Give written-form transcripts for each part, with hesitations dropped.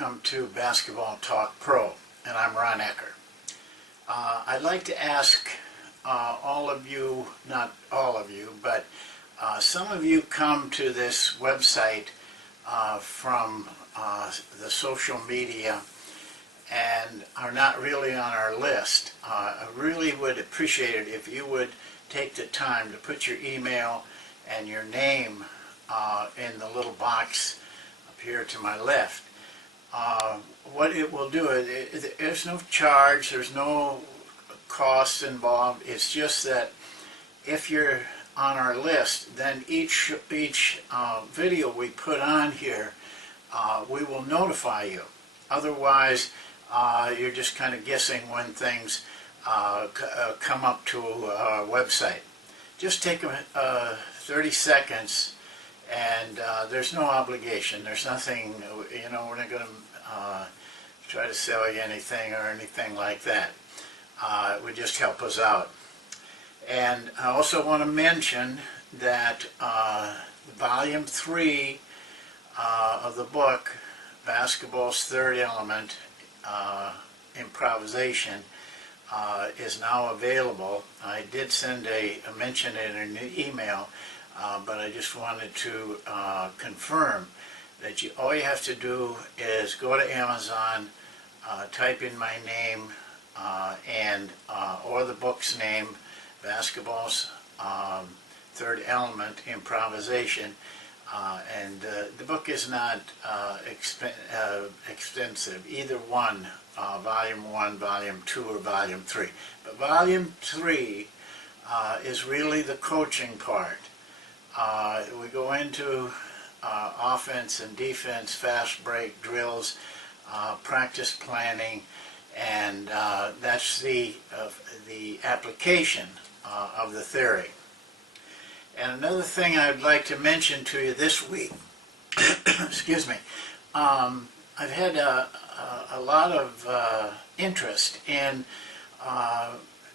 welcome to Basketball Talk Pro, and I'm Ron Ekker. I'd like to ask all of you, not all of you, but some of you come to this website from the social media and are not really on our list. I really would appreciate it if you would take the time to put your email and your name in the little box up here to my left. What it will do, there's no charge, there's no cost involved. It's just that if you're on our list, then each video we put on here, we will notify you. Otherwise, you're just kind of guessing when things come up to our website. Just take 30 seconds, and there's no obligation. There's nothing, we're not going to try to sell you anything or anything like that. It would just help us out. And I also want to mention that Volume 3 of the book, Basketball's Third Element, Improvisation, is now available. I did send mention it in an email, but I just wanted to confirm that all you have to do is go to Amazon, type in my name or the book's name, Basketball's Third Element, Improvisation, and the book is not extensive, either one, Volume 1, Volume 2, or Volume 3. But Volume 3 is really the coaching part. We go into offense and defense, fast break drills, practice planning, and that's the application of the theory. And another thing I'd like to mention to you this week, excuse me, I've had a lot of interest in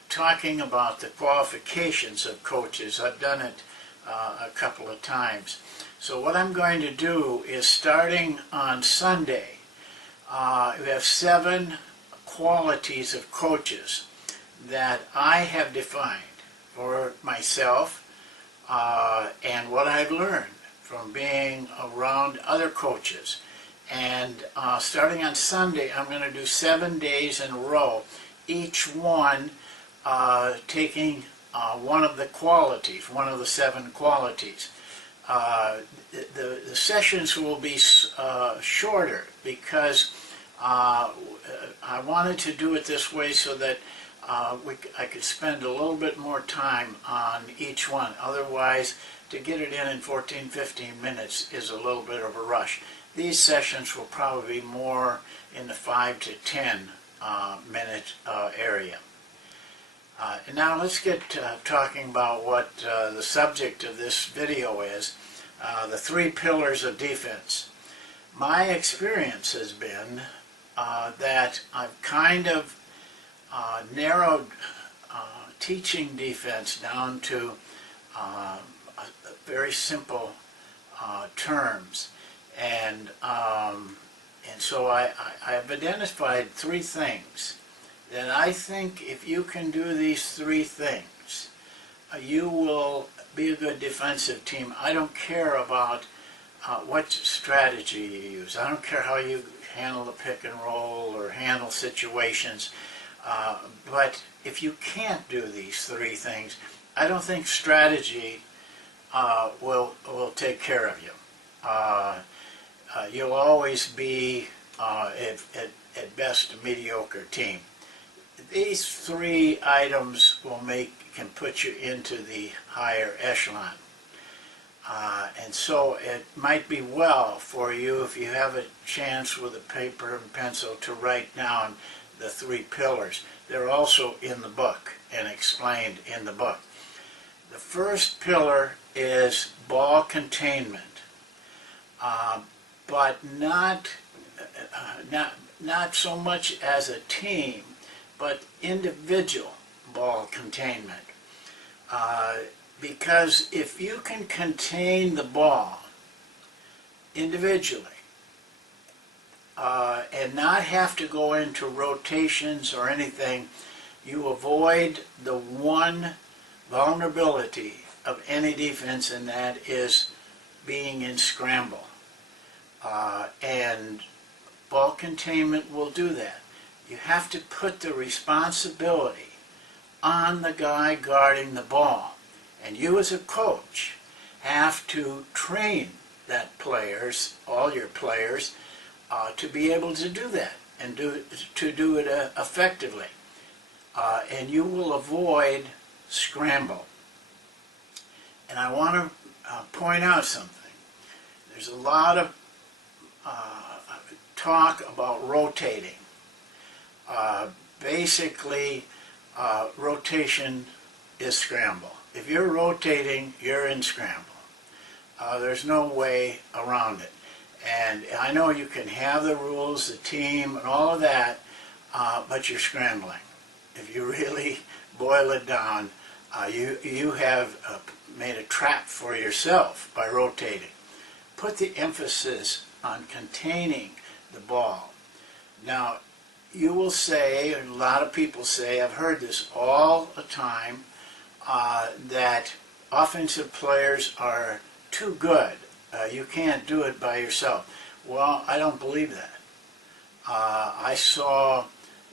talking about the qualifications of coaches. I've done it a couple of times. So what I'm going to do is, starting on Sunday, we have 7 qualities of coaches that I have defined for myself and what I've learned from being around other coaches. And starting on Sunday, I'm going to do 7 days in a row, each one taking one of the qualities, one of the 7 qualities. The sessions will be shorter because I wanted to do it this way so that I could spend a little bit more time on each one. Otherwise, to get it in 14, 15 minutes is a little bit of a rush. These sessions will probably be more in the 5 to 10 minute area. And now let's get talking about what the subject of this video is, the 3 pillars of defense. My experience has been that I've kind of narrowed teaching defense down to very simple terms, and so I've identified 3 things that I think if you can do these 3 things, you will be a good defensive team. I don't care about what strategy you use. I don't care how you handle the pick and roll or handle situations. But if you can't do these 3 things, I don't think strategy will take care of you. You'll always be, at best, a mediocre team. These 3 items can put you into the higher echelon. And so it might be well for you, if you have a chance with a paper and pencil, to write down the 3 pillars. They're also in the book and explained in the book. The first pillar is ball containment, but not so much as a team, but individual ball containment. Because if you can contain the ball individually, and not have to go into rotations or anything, you avoid the one vulnerability of any defense, and that is being in scramble. And ball containment will do that. You have to put the responsibility on the guy guarding the ball. And you as a coach have to train that players, all your players, to be able to do that and to do it effectively. And you will avoid scramble. And I want to point out something. There's a lot of talk about rotating. Basically, rotation is scramble. If you're rotating, you're in scramble. There's no way around it. And I know you can have the rules, the team, and all of that, but you're scrambling. If you really boil it down, you have made a trap for yourself by rotating. Put the emphasis on containing the ball. Now, you will say, and a lot of people say, I've heard this all the time, that offensive players are too good. You can't do it by yourself. Well, I don't believe that. I saw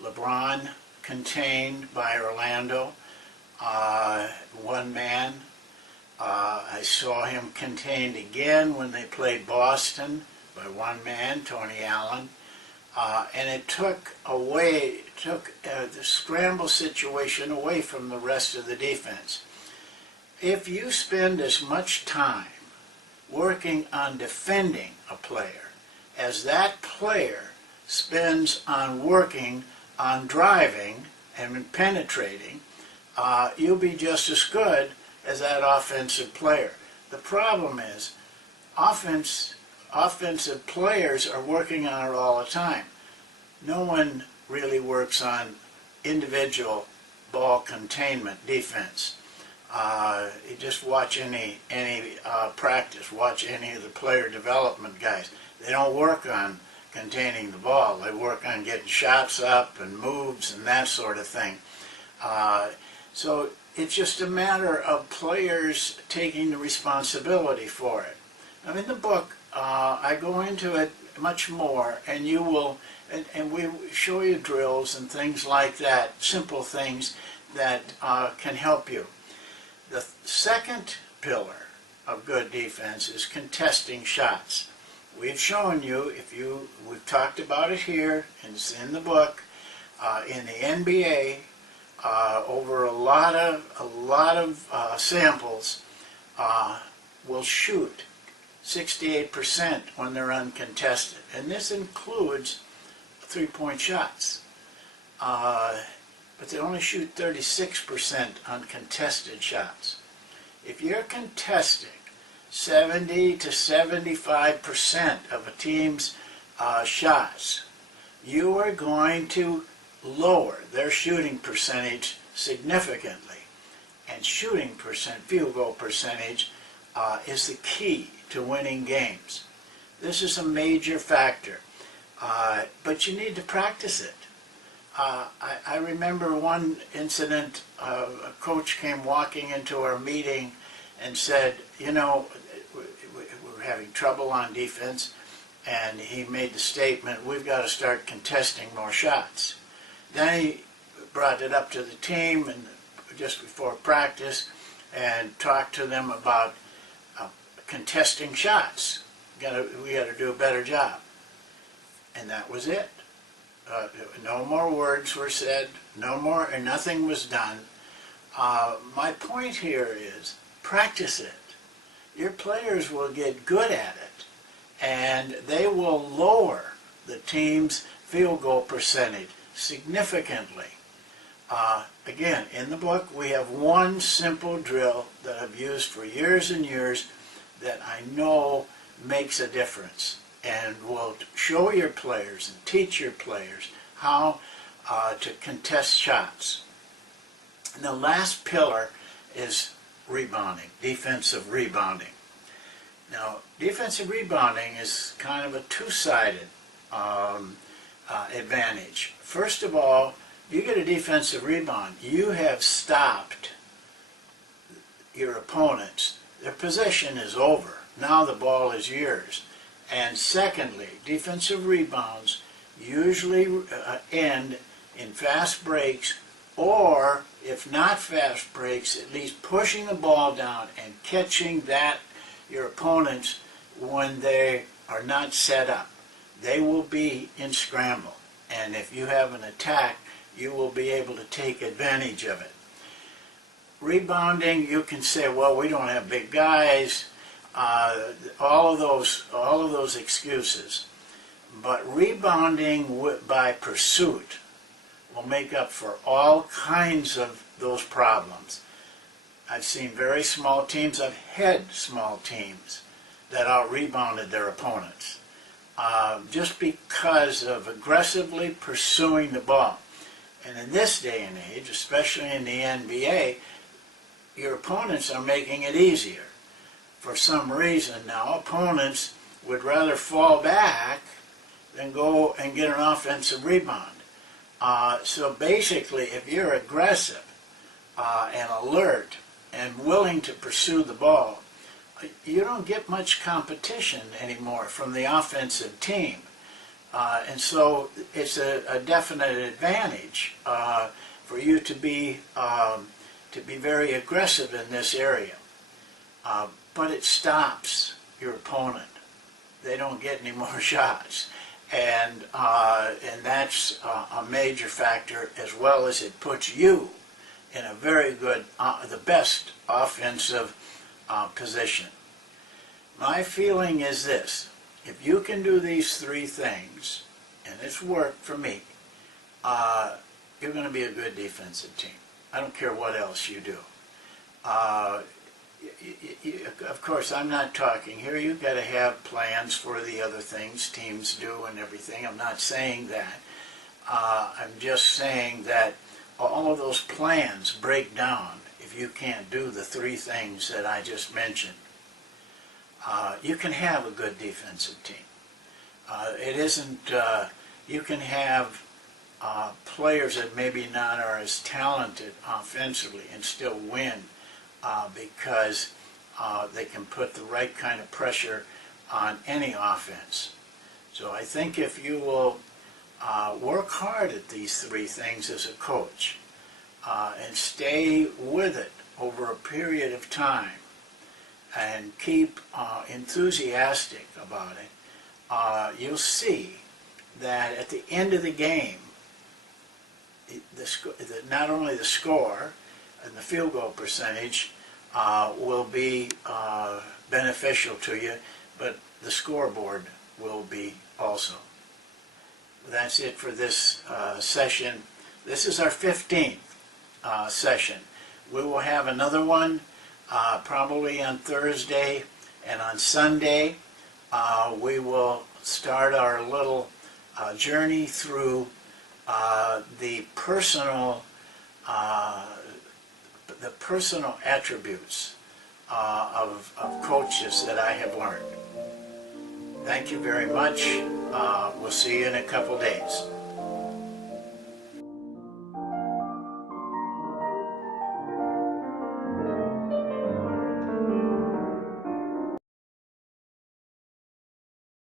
LeBron contained by Orlando, one man. I saw him contained again when they played Boston by one man, Tony Allen. And it took the scramble situation away from the rest of the defense. If you spend as much time working on defending a player as that player spends on working on driving and penetrating, you'll be just as good as that offensive player. The problem is offensive players are working on it all the time. No one really works on individual ball containment defense. You just watch any practice, watch any of the player development guys. They don't work on containing the ball. They work on getting shots up and moves and that sort of thing. So it's just a matter of players taking the responsibility for it. Now in the book, I go into it much more, and you will, and we show you drills and things like that, simple things that can help you. The second pillar of good defense is contesting shots. We've shown you, we've talked about it here, and it's in the book, in the NBA, over a lot of samples, will shoot 68% when they're uncontested. And this includes three-point shots. But they only shoot 36% uncontested shots. If you're contesting 70 to 75% of a team's shots, you are going to lower their shooting percentage significantly. And shooting field goal percentage is the key to winning games. This is a major factor, but you need to practice it. I remember one incident, a coach came walking into our meeting and said, you know, we're having trouble on defense, and he made the statement, we've got to start contesting more shots. Then he brought it up to the team and just before practice and talked to them about contesting shots. We got to do a better job. And that was it. No more words were said, no more, and nothing was done. My point here is practice it. Your players will get good at it, and they will lower the team's field goal percentage significantly. Again, in the book, we have one simple drill that I've used for years and years that I know makes a difference, and will show your players and teach your players how to contest shots. And the last pillar is rebounding, defensive rebounding. Now, defensive rebounding is kind of a two-sided advantage. First of all, you get a defensive rebound, you have stopped your opponents. Their possession is over. Now the ball is yours. And secondly, defensive rebounds usually end in fast breaks, or if not fast breaks, at least pushing the ball down and catching your opponents when they are not set up. They will be in scramble, and if you have an attack, you will be able to take advantage of it. Rebounding, you can say, well, we don't have big guys, all of those excuses. But rebounding by pursuit will make up for all kinds of those problems. I've seen very small teams, I've had small teams that out-rebounded their opponents just because of aggressively pursuing the ball. And in this day and age, especially in the NBA, your opponents are making it easier. For some reason now, opponents would rather fall back than go and get an offensive rebound. So basically, if you're aggressive and alert and willing to pursue the ball, you don't get much competition anymore from the offensive team. And so it's a definite advantage for you to be very aggressive in this area. But it stops your opponent. They don't get any more shots. And that's a major factor, as well as it puts you in a very good, the best offensive position. My feeling is this: if you can do these three things, and it's worked for me, you're going to be a good defensive team. I don't care what else you do. Of course, I'm not talking here. You've got to have plans for the other things teams do and everything. I'm not saying that. I'm just saying that all of those plans break down if you can't do the three things that I just mentioned. You can have a good defensive team. It isn't, you can have players that maybe not are as talented offensively and still win because they can put the right kind of pressure on any offense. So I think if you will work hard at these three things as a coach and stay with it over a period of time and keep enthusiastic about it, you'll see that at the end of the game, not only the score and the field goal percentage will be beneficial to you, but the scoreboard will be also. That's it for this session. This is our 15th session. We will have another one probably on Thursday, and on Sunday we will start our little journey through the personal attributes of coaches that I have learned. Thank you very much. We'll see you in a couple days.